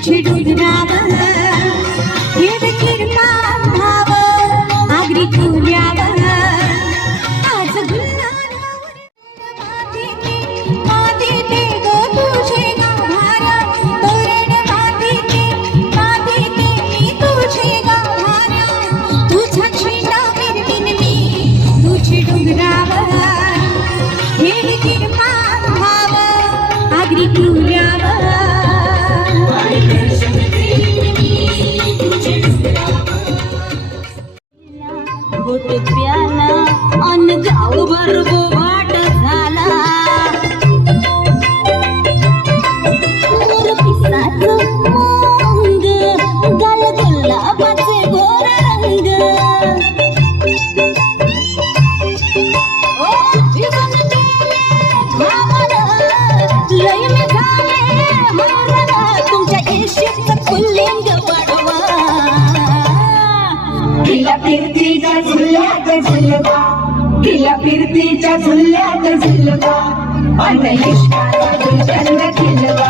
तुझे डोंगरावर हे किरमा भाव आगरी तुल्यावर आज गुलालावर मातीते गो तुझे गाभारा तोरण मातीते मी तुझे गाभारा तुझा झेंडा मिरवीन मी तुझे डोंगरावर हे किरमा भाव आगरी तुल्यावर घोट प्याला अन गावभर गोभाट झाला पिसाचं मोंग गाल गुलाबाचे गोर रंग जीवन लय मी झाले मरण तुमच्या इश्काचं पुल्लिंग वाढवा किल्ला फिरतीच्या झुल्यात झुलवा किल्ला फिरतीच्या झुल्यात झुलवा अन इश्काचा दुर्गंध खिलवा